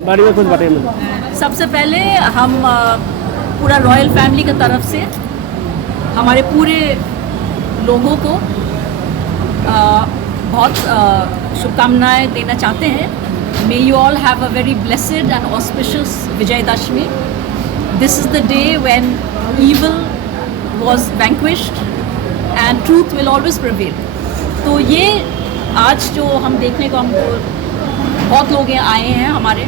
बारे में कुछ बताइए। सबसे पहले हम पूरा रॉयल फैमिली की तरफ से हमारे पूरे लोगों को बहुत शुभकामनाएं देना चाहते हैं। May you all have a very blessed and auspicious Vijayadashami. This is the day when evil was vanquished and truth will always prevail. तो ये आज जो हम देखने को हमको बहुत लोग यहाँ आए हैं, हमारे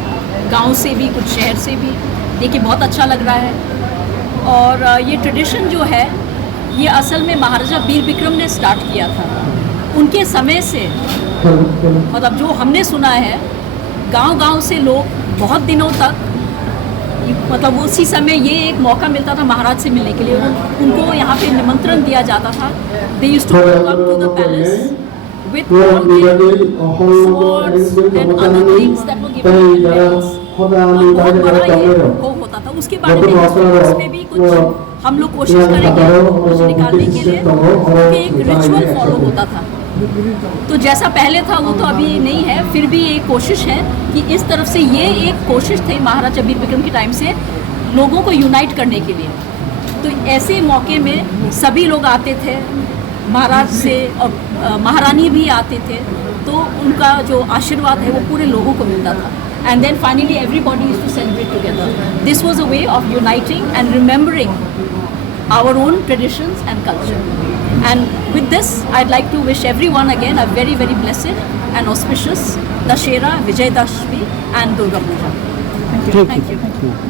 गांव से भी, कुछ शहर से भी, देखिए बहुत अच्छा लग रहा है। और ये ट्रेडिशन जो है ये असल में महाराजा वीर विक्रम ने स्टार्ट किया था। उनके समय से मतलब जो हमने सुना है, गांव-गांव से लोग बहुत दिनों तक, मतलब उसी समय ये एक मौका मिलता था महाराज से मिलने के लिए। उनको यहाँ पे निमंत्रण दिया जाता था। They used to come to the palace with all the swords and other things that were given to the parents। बहुत बड़ा ये भोग होता था। उसके बारे में इसमें भी कुछ हम लोग कोशिश करेंगे कुछ निकालने के लिए, क्योंकि एक रिचुअल फॉलो होता था। तो जैसा पहले था वो तो अभी नहीं है, फिर भी एक कोशिश है कि इस तरफ से ये एक कोशिश थी महाराजा वीर विक्रम के टाइम से लोगों को यूनाइट करने के लिए। तो ऐसे मौके में सभी लोग आते थे महाराज से, और महारानी भी आते थे, तो उनका जो आशीर्वाद है वो पूरे लोगों को मिलता था। And then finally everybody used to celebrate together. This was a way of uniting and remembering our own traditions and culture. And with this I'd like to wish everyone again a very very blessed and auspicious Dashera, Vijayadashmi and Durga Puja. Thank you.